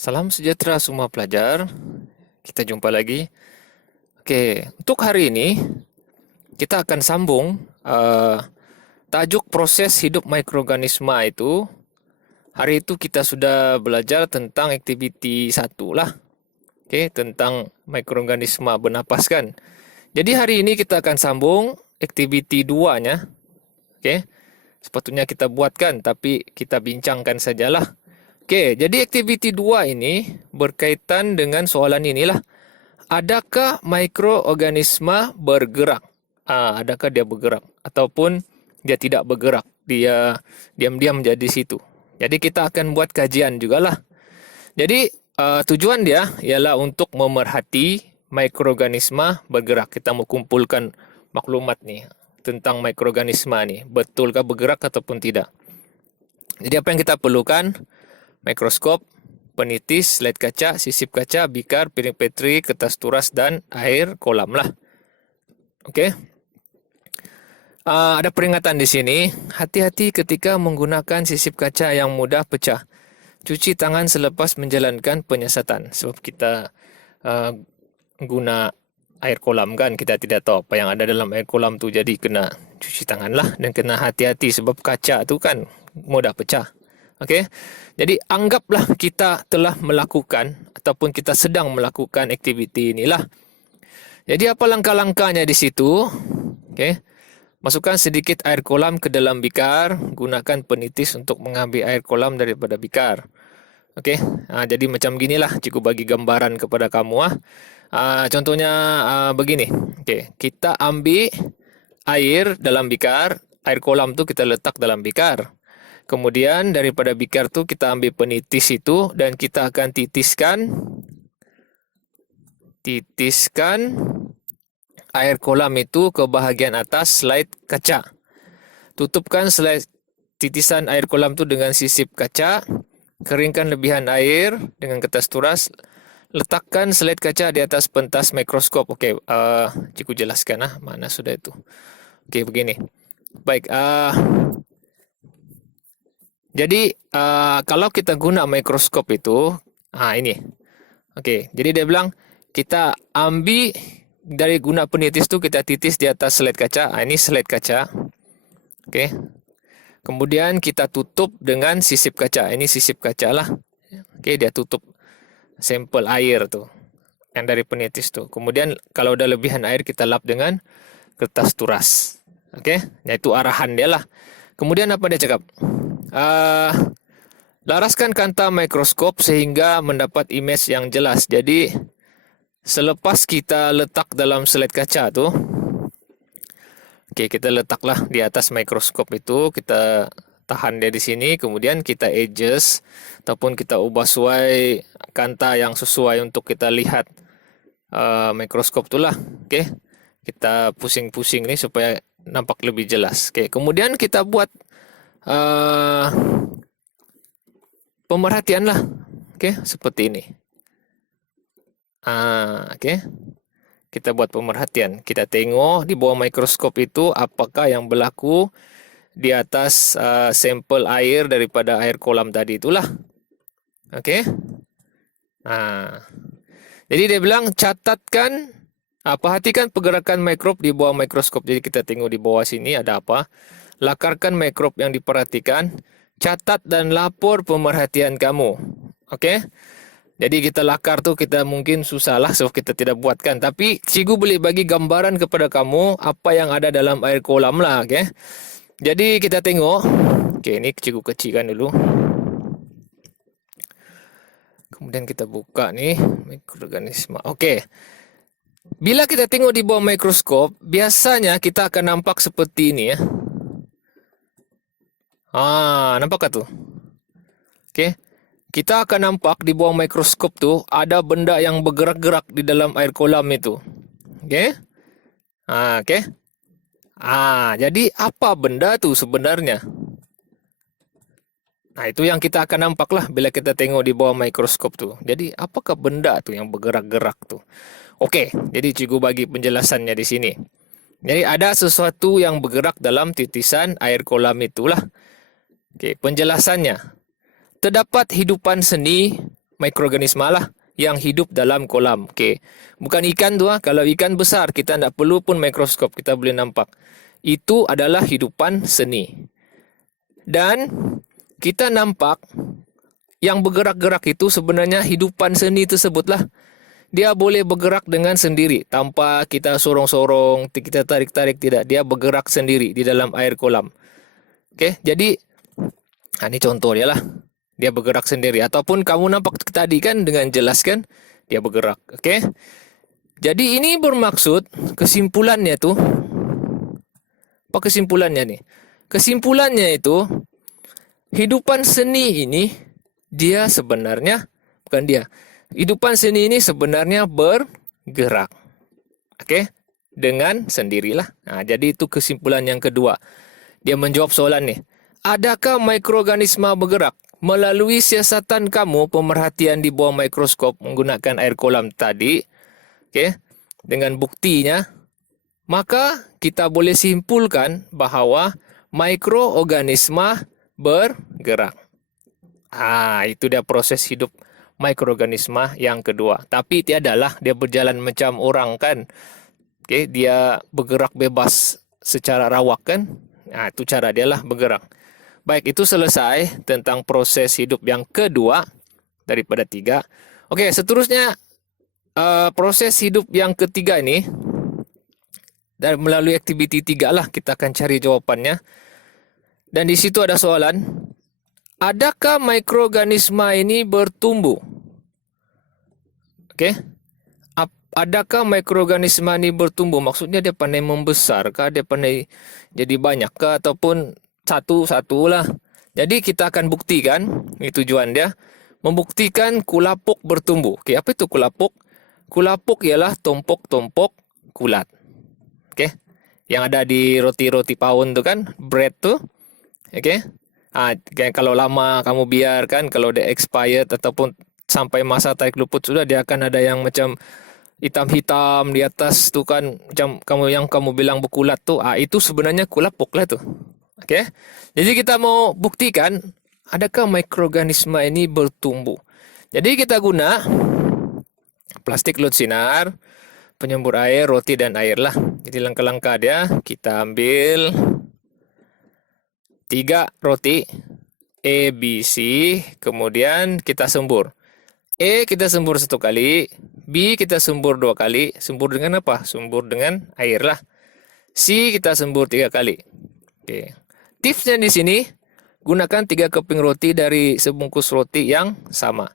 Salam sejahtera semua pelajar. Kita jumpa lagi. Oke, untuk hari ini kita akan sambung tajuk proses hidup mikroorganisma itu. Hari itu kita sudah belajar tentang aktiviti 1 lah. Oke, tentang mikroorganisma bernapas kan. Jadi hari ini kita akan sambung aktiviti 2-nya. Oke. Sepatutnya kita buatkan tapi kita bincangkan sajalah. Oke, jadi aktiviti 2 ini berkaitan dengan soalan inilah. Adakah mikroorganisma bergerak? Adakah dia bergerak? Ataupun dia tidak bergerak? Dia diam-diam jadi situ. Jadi kita akan buat kajian jugalah. Jadi tujuan dia ialah untuk memerhati mikroorganisma bergerak. Kita mau kumpulkan maklumat nih tentang mikroorganisma nih. Betulkah bergerak ataupun tidak? Jadi apa yang kita perlukan? Mikroskop, penitis, slide kaca, sisip kaca, bikar, piring petri, kertas turas, dan air kolam lah. Oke. Ada peringatan di sini. Hati-hati ketika menggunakan sisip kaca yang mudah pecah. Cuci tangan selepas menjalankan penyiasatan. Sebab kita guna air kolam kan, kita tidak tahu apa yang ada dalam air kolam tu, jadi kena cuci tangan lah dan kena hati-hati sebab kaca tu kan mudah pecah. Okey. Jadi anggaplah kita telah melakukan ataupun kita sedang melakukan aktiviti inilah. Jadi apa langkah-langkahnya di situ? Okey. Masukkan sedikit air kolam ke dalam bikar, gunakan penitis untuk mengambil air kolam daripada bikar. Okey. Jadi macam ginilah cikgu bagi gambaran kepada kamu . Contohnya begini. Okey, kita ambil air dalam bikar, air kolam tu kita letak dalam bikar. Kemudian daripada bikar tu kita ambil penitis itu dan kita akan titiskan air kolam itu ke bahagian atas slide kaca. Tutupkan slide titisan air kolam tu dengan sisip kaca. Keringkan lebihan air dengan kertas turas. Letakkan slide kaca di atas pentas mikroskop. Okey, cikgu jelaskan mana sudah itu. Okey, begini. Baik, jadi kalau kita guna mikroskop itu, ini. Okey, jadi dia bilang kita ambil dari guna penitis tu kita titis di atas slide kaca. Ini slide kaca. Okey. Kemudian kita tutup dengan sisip kaca. Ini sisip kaca lah. Okey, dia tutup sampel air tu yang dari penitis tu. Kemudian kalau ada lebihan air kita lap dengan kertas turas. Okey, itu arahan dia lah. Kemudian apa dia cakap? Laraskan kanta mikroskop sehingga mendapat image yang jelas. Jadi selepas kita letak dalam slide kaca tu, okey, kita letaklah di atas mikroskop itu, kita tahan dia di sini, kemudian kita adjust ataupun kita ubah sesuai kanta yang sesuai untuk kita lihat mikroskop tu lah. Okey, kita pusing-pusing ni supaya nampak lebih jelas. Okey, kemudian kita buat pemerhatian lah. Okey, seperti ini. Okey. Kita buat pemerhatian. Kita tengok di bawah mikroskop itu apakah yang berlaku di atas sampel air daripada air kolam tadi itulah. Okey. Jadi dia bilang catatkan, perhatikan pergerakan mikrob di bawah mikroskop. Jadi kita tengok di bawah sini ada apa. Lakarkan mikrob yang diperhatikan, catat dan lapor pemerhatian kamu. Okey. Jadi kita lakar tu kita mungkin susah lah sebab kita tidak buatkan. Tapi cikgu boleh bagi gambaran kepada kamu apa yang ada dalam air kolam lah. Okay? Jadi kita tengok. Okey, ni cikgu kecilkan dulu. Kemudian kita buka ni mikroorganisma. Okey. Bila kita tengok di bawah mikroskop, biasanya kita akan nampak seperti ini ya. Nampak tu? Okey. Kita akan nampak di bawah mikroskop tu ada benda yang bergerak-gerak di dalam air kolam itu. Okey? Okey. Jadi apa benda tu sebenarnya? Itu yang kita akan nampak lah bila kita tengok di bawah mikroskop tu. Jadi apakah benda tu yang bergerak-gerak tu? Okey, jadi cikgu bagi penjelasannya di sini. Jadi ada sesuatu yang bergerak dalam titisan air kolam itulah. Okey, penjelasannya. Terdapat hidupan seni mikroorganisma lah yang hidup dalam kolam. Okey. Bukan ikan tu ah. Kalau ikan besar kita tak perlu pun mikroskop, kita boleh nampak. Itu adalah hidupan seni. Dan kita nampak yang bergerak-gerak itu sebenarnya hidupan seni tersebutlah. Dia boleh bergerak dengan sendiri tanpa kita sorong-sorong, kita tarik-tarik, tidak. Dia bergerak sendiri di dalam air kolam. Okey, jadi ini contoh dia lah. Dia bergerak sendiri. Ataupun kamu nampak tadi kan dengan jelas kan, dia bergerak. Okey. Jadi ini bermaksud kesimpulannya tu. Apa kesimpulannya ni? Kesimpulannya itu, hidupan seni ini, dia sebenarnya, bukan dia. Hidupan seni ini sebenarnya bergerak. Okey? Dengan sendirilah. Jadi itu kesimpulan yang kedua. Dia menjawab soalan ni. Adakah mikroorganisma bergerak? Melalui siasatan kamu, pemerhatian di bawah mikroskop menggunakan air kolam tadi, okey, dengan buktinya, maka kita boleh simpulkan bahawa mikroorganisma bergerak. Itu dia proses hidup mikroorganisma yang kedua. Tapi tiadalah dia berjalan macam orang kan. Okey, dia bergerak bebas secara rawak kan. Itu cara dia lah bergerak. Baik, itu selesai tentang proses hidup yang kedua daripada 3. Okey, seterusnya proses hidup yang ketiga ini, dan melalui aktiviti 3 lah kita akan cari jawapannya. Dan di situ ada soalan, adakah mikroorganisma ini bertumbuh? Okey. Adakah mikroorganisma ini bertumbuh? Maksudnya dia pandai membesarkah? Dia pandai jadi banyakkah? Ataupun satu-satulah. Jadi kita akan buktikan, ini tujuan dia, membuktikan kulapuk bertumbuh. Okey, apa itu kulapuk? Kulapuk ialah tompok-tompok kulat. Okey. Yang ada di roti-roti paun tu kan, bread tu. Okey. Kalau lama kamu biarkan, kalau dia expired ataupun sampai masa tarik luput sudah, dia akan ada yang macam hitam-hitam di atas tu kan, macam kamu bilang berkulat tu. Itu sebenarnya kulapuk lah tu. Okey. Jadi kita mau buktikan adakah mikroorganisma ini bertumbuh. Jadi kita guna plastik lut sinar, penyembur air, roti dan air lah. Jadi langkah-langkah dia, kita ambil 3 roti A, B, C, kemudian kita sembur. A kita sembur 1 kali, B kita sembur 2 kali. Sembur dengan apa? Sembur dengan air lah. C kita sembur 3 kali. Okey. Tipsnya di sini, gunakan 3 keping roti dari sebungkus roti yang sama.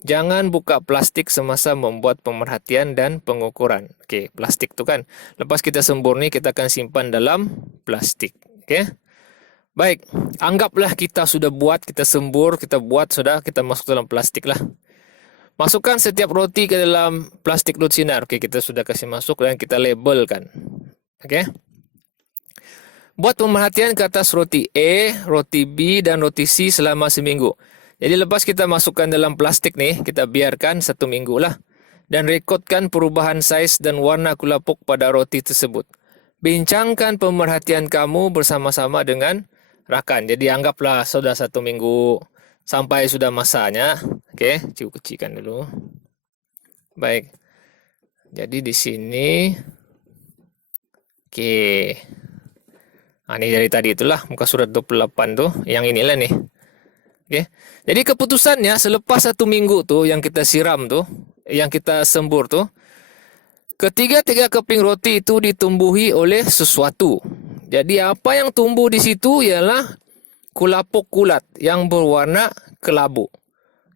Jangan buka plastik semasa membuat pemerhatian dan pengukuran. Okey, plastik tu kan. Lepas kita sembur ni, kita akan simpan dalam plastik. Okey. Baik, anggaplah kita sudah buat, kita sembur, kita buat sudah, kita masuk dalam plastik lah. Masukkan setiap roti ke dalam plastik lut sinar. Okey, kita sudah kasih masuk dan kita labelkan. Okey. Buat pemerhatian ke atas roti A, roti B dan roti C selama seminggu. Jadi lepas kita masukkan dalam plastik ni, kita biarkan 1 minggu lah. Dan rekodkan perubahan saiz dan warna kulapuk pada roti tersebut. Bincangkan pemerhatian kamu bersama-sama dengan rakan. Jadi anggaplah sudah 1 minggu sampai sudah masanya. Okey, kecilkan dulu. Baik. Jadi di sini. Okey. Ini dari tadi itulah muka surat 28 tu, yang inilah nih. Okey. Jadi keputusannya selepas 1 minggu tu yang kita siram tu, yang kita sembur tu, ketiga-tiga keping roti itu ditumbuhi oleh sesuatu. Jadi apa yang tumbuh di situ ialah kulapuk kulat yang berwarna kelabu.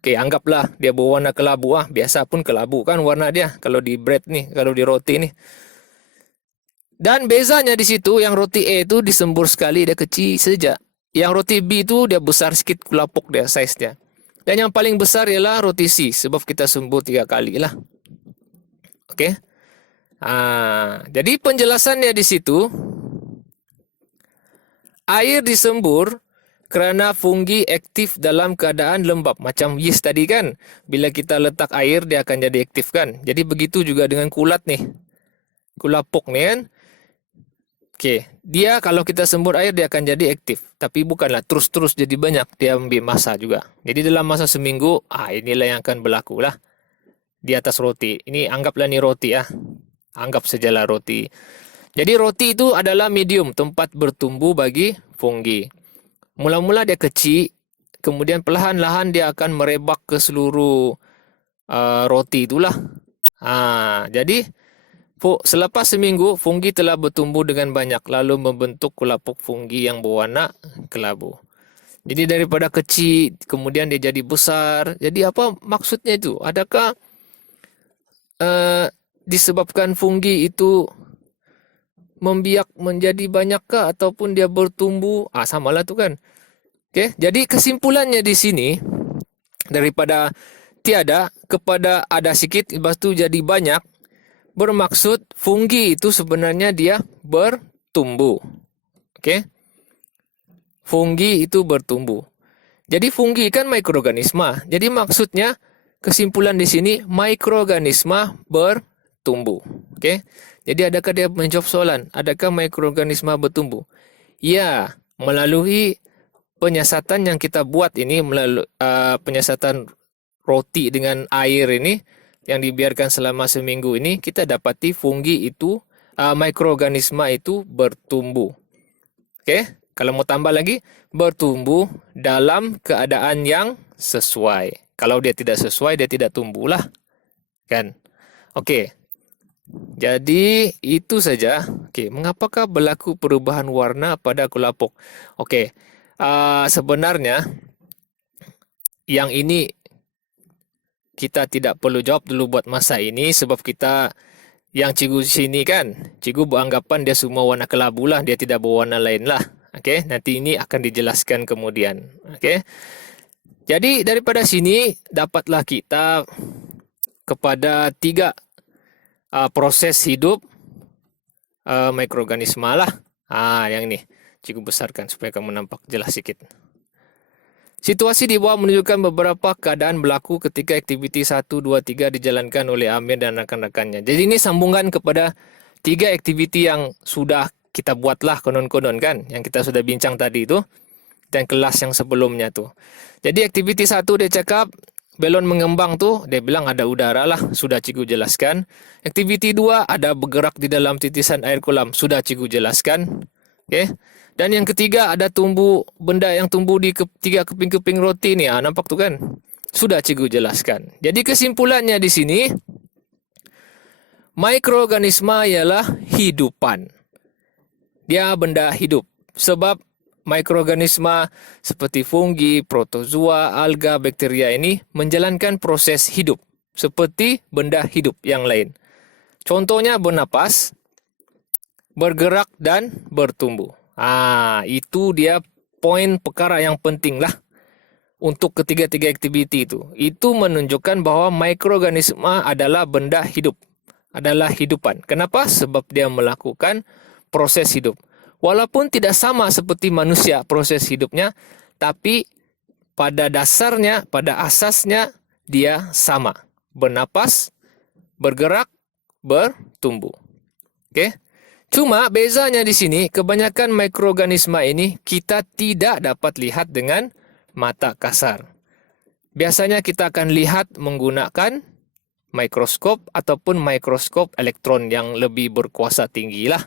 Okey, anggaplah dia berwarna kelabu biasa pun kelabu kan warna dia kalau di bread ni, kalau di roti ni. Dan bezanya di situ, yang roti A itu disembur sekali, dia kecil saja. Yang roti B itu dia besar sikit kulapuk dia, saiz dia. Dan yang paling besar ialah roti C, sebab kita sembur 3 kali lah. Okey. Jadi penjelasannya di situ, air disembur kerana fungi aktif dalam keadaan lembab. Macam yeast tadi kan, bila kita letak air, dia akan jadi aktif kan. Jadi begitu juga dengan kulat nih. Kulapuk nih kan. Oke, dia kalau kita semprot air dia akan jadi aktif, tapi bukanlah terus-terus jadi banyak, dia ambil masa juga. Jadi dalam masa seminggu, inilah yang akan berlaku lah di atas roti. Ini anggaplah nih roti ya, anggap sajalah roti. Jadi roti itu adalah medium, tempat bertumbuh bagi fungi. Mula-mula dia kecil, kemudian perlahan-lahan dia akan merebak ke seluruh roti itulah. Jadi selepas seminggu, fungi telah bertumbuh dengan banyak, lalu membentuk kulapuk fungi yang berwarna kelabu. Jadi daripada kecil, kemudian dia jadi besar. Jadi apa maksudnya itu? Adakah disebabkan fungi itu membiak menjadi banyakkah ataupun dia bertumbuh? Samalah tuh kan. Oke, jadi kesimpulannya di sini daripada tiada kepada ada sedikit, lepas tu jadi banyak, bermaksud fungi itu sebenarnya dia bertumbuh. Oke? Fungi itu bertumbuh. Jadi fungi kan mikroorganisma. Jadi maksudnya kesimpulan di sini mikroorganisma bertumbuh. Oke? Jadi adakah dia menjawab soalan? Adakah mikroorganisma bertumbuh? Ya, melalui penyiasatan yang kita buat ini, melalui penyiasatan roti dengan air ini yang dibiarkan selama seminggu ini, kita dapati fungi itu, mikroorganisma itu bertumbuh. Oke? Kalau mau tambah lagi, bertumbuh dalam keadaan yang sesuai. Kalau dia tidak sesuai, dia tidak tumbuhlah. Kan? Oke. Jadi itu saja. Oke, mengapakah berlaku perubahan warna pada kulapuk? Oke. Sebenarnya yang ini kita tidak perlu jawab dulu buat masa ini, sebab kita yang cikgu sini kan, cikgu beranggapan dia semua warna kelabu lah, dia tidak berwarna lain lah. Oke, nanti ini akan dijelaskan kemudian. Oke. Jadi daripada sini dapatlah kita kepada 3 proses hidup mikroorganisma lah. Yang ini cikgu besarkan supaya kamu nampak jelas sedikit. Situasi di bawah menunjukkan beberapa keadaan berlaku ketika aktiviti 1, 2, 3 dijalankan oleh Amir dan rekan-rekannya. Jadi ini sambungan kepada 3 aktiviti yang sudah kita buatlah konon-konon kan, yang kita sudah bincang tadi itu, dan kelas yang sebelumnya tuh. Jadi aktiviti 1 dia cakap, belon mengembang tuh, dia bilang ada udara lah, sudah cikgu jelaskan. Aktiviti 2 ada bergerak di dalam titisan air kolam, sudah cikgu jelaskan. Oke. Dan yang ketiga ada benda yang tumbuh di 3 keping-keping roti ni. Nampak tu kan? Sudah cikgu jelaskan. Jadi kesimpulannya di sini, mikroorganisma ialah hidupan. Dia benda hidup. Sebab mikroorganisma seperti fungi, protozoa, alga, bakteria ini menjalankan proses hidup seperti benda hidup yang lain. Contohnya bernapas, bergerak dan bertumbuh. Itu dia poin perkara yang penting lah untuk ketiga-tiga aktiviti itu. Itu menunjukkan bahwa mikroorganisma adalah benda hidup, adalah hidupan. Kenapa? Sebab dia melakukan proses hidup. Walaupun tidak sama seperti manusia proses hidupnya, tapi pada dasarnya, pada asasnya dia sama. Bernapas, bergerak, bertumbuh. Oke? Cuma bezanya di sini, kebanyakan mikroorganisma ini kita tidak dapat lihat dengan mata kasar. Biasanya kita akan lihat menggunakan mikroskop ataupun mikroskop elektron yang lebih berkuasa tinggi lah.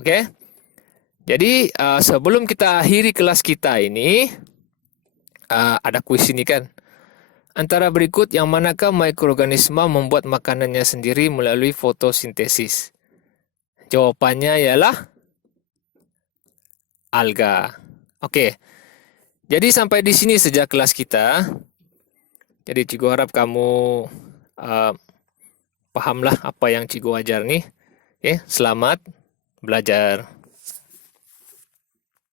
Oke. Jadi sebelum kita akhiri kelas kita ini, ada kuis ini kan. Antara berikut yang manakah mikroorganisma membuat makanannya sendiri melalui fotosintesis? Jawapannya ialah alga. Oke. Jadi sampai di sini saja kelas kita. Jadi cikgu harap kamu pahamlah apa yang cikgu ajar nih. Oke, selamat belajar.